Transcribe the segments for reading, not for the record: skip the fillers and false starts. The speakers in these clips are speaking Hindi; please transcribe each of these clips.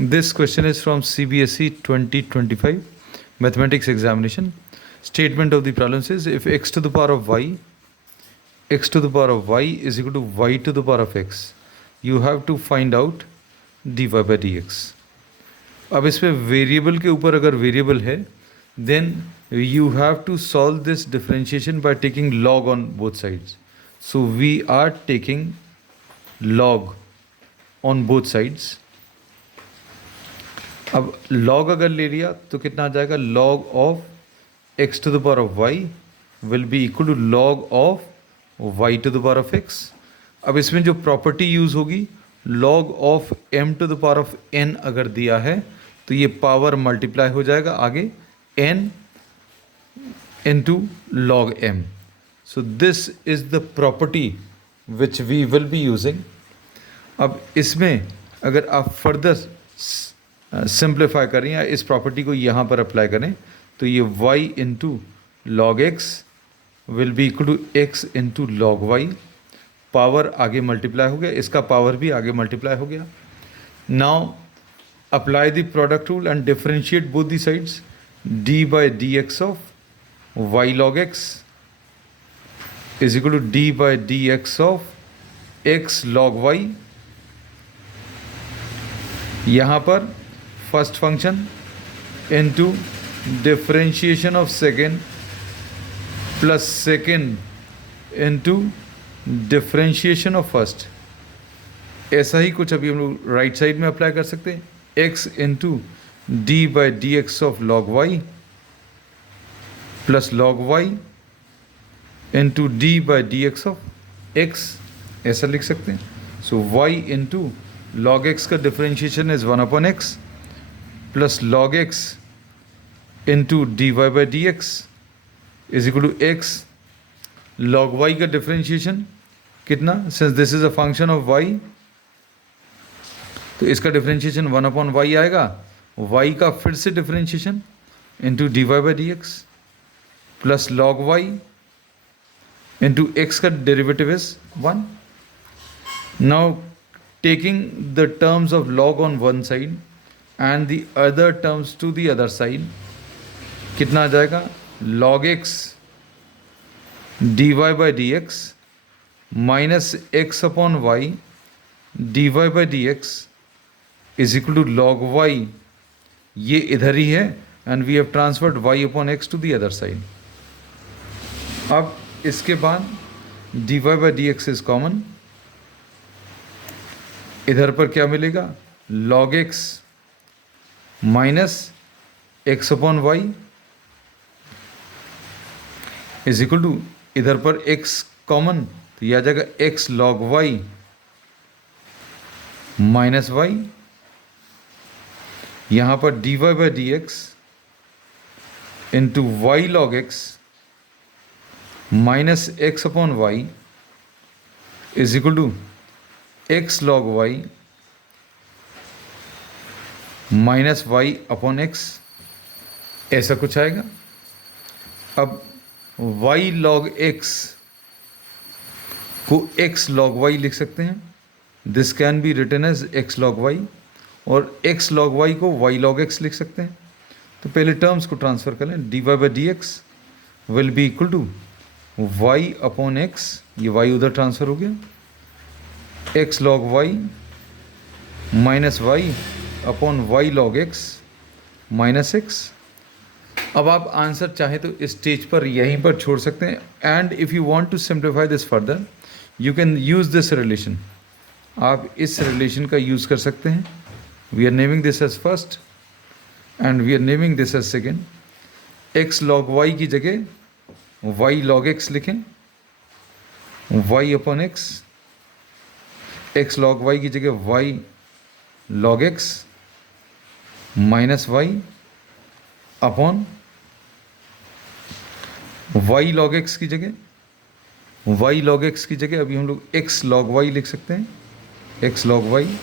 This question is from CBSE 2025 mathematics examination. Statement of the problem says if x to the power of y is equal to y to the power of x, you have to find out dy by dx. अब इसमें वेरिएबल के ऊपर अगर वेरिएबल है then you have to solve this differentiation by taking log on both sides. So we are taking log on both sides. अब log अगर ले लिया तो कितना आ जाएगा, log of x to the power of y will be equal to log of y to the power of x. अब इसमें जो प्रॉपर्टी यूज होगी, log of m to the power of n अगर दिया है तो ये पावर मल्टीप्लाई हो जाएगा आगे n into log m. So this is the property which we will be using. अब इसमें अगर आप फर्दर सिंप्लीफाई करें या इस प्रॉपर्टी को यहाँ पर अप्लाई करें तो ये y into log x will be equal to x into log y. Power आगे मल्टीप्लाई हो गया, इसका पावर भी आगे मल्टीप्लाई हो गया. Now apply the product rule and differentiate both the sides. D by d x of y log x is equal to d by d x of x log y. यहाँ पर first function into differentiation of second plus second into differentiation of first. ऐसा ही कुछ अभी हम लोग राइट साइड में अप्लाई कर सकते हैं. X into d by d x of log y plus log y into d by d x of x, ऐसा लिख सकते हैं. So y into log x का differentiation is 1 upon x plus log x into d y by d x is equal to x. log y का डिफरेंशिएशन कितना, since this is a function of y तो इसका डिफरेंशिएशन 1 अपॉन वाई आएगा. y का फिर से differentiation into d y by d x plus log y into x का derivative is 1. Now taking the terms of log on one side and the other terms to the other side, कितना आ जाएगा, log x dy by dx minus x upon y dy by dx is equal to log y. ये इधर ही है and we have transferred y upon x to the other side. अब इसके बाद dy by dx is common. इधर पर क्या मिलेगा, log x minus x upon y is equal to, इधर पर x कॉमन तो यह आ जाएगा x log y minus y. यहाँ पर dy by d x into y log x minus x upon y is equal to x log y minus y upon x, ऐसा कुछ आएगा. अब y लॉग एक्स को x लॉग वाई लिख सकते हैं. This can be written as x log y और x लॉग वाई को y लॉग एक्स लिख सकते हैं. तो पहले टर्म्स को ट्रांसफर कर लें. D y by d x will be equal to y upon x, ये y उधर ट्रांसफर हो गया, x log y minus y upon y log x minus x. अब आप आंसर चाहे तो इस स्टेज पर यहीं पर छोड़ सकते हैं. And if you want to simplify this further you can use this relation. आप इस रिलेशन का यूज़ कर सकते हैं. We are naming this as first and we are naming this as second. X log y की जगह वाई लॉग एक्स लिखें, y upon x, x log y की जगह y log x minus y upon y log x की जगह वाई लॉग एक्स की जगह अभी हम लोग एक्स लॉग वाई लिख सकते हैं. X log y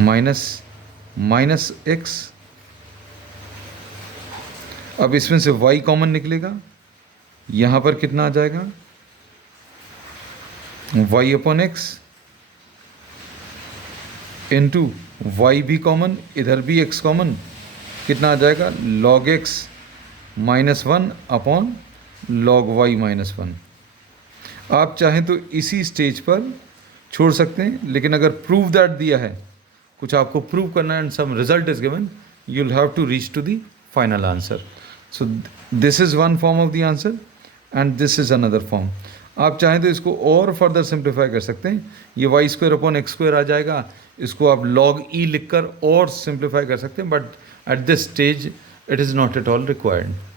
minus minus x. अब इसमें से वाई कॉमन निकलेगा, यहाँ पर कितना आ जाएगा, y upon x into y भी कॉमन, इधर भी एक्स कॉमन, कितना आ जाएगा log x minus one upon log y minus one. आप चाहें तो इसी स्टेज पर छोड़ सकते हैं, लेकिन अगर प्रूव दैट दिया है, कुछ आपको प्रूव करना है and some result is given, you will have to reach to the final answer. So this is one form of the answer and this is another form. आप चाहें तो इसको और फर्दर सिंप्लीफाई कर सकते हैं, ये y square upon x square आ जाएगा, इसको आप लॉग ई लिखकर और सिंप्लीफाई कर सकते हैं, but at this stage it is not at all required.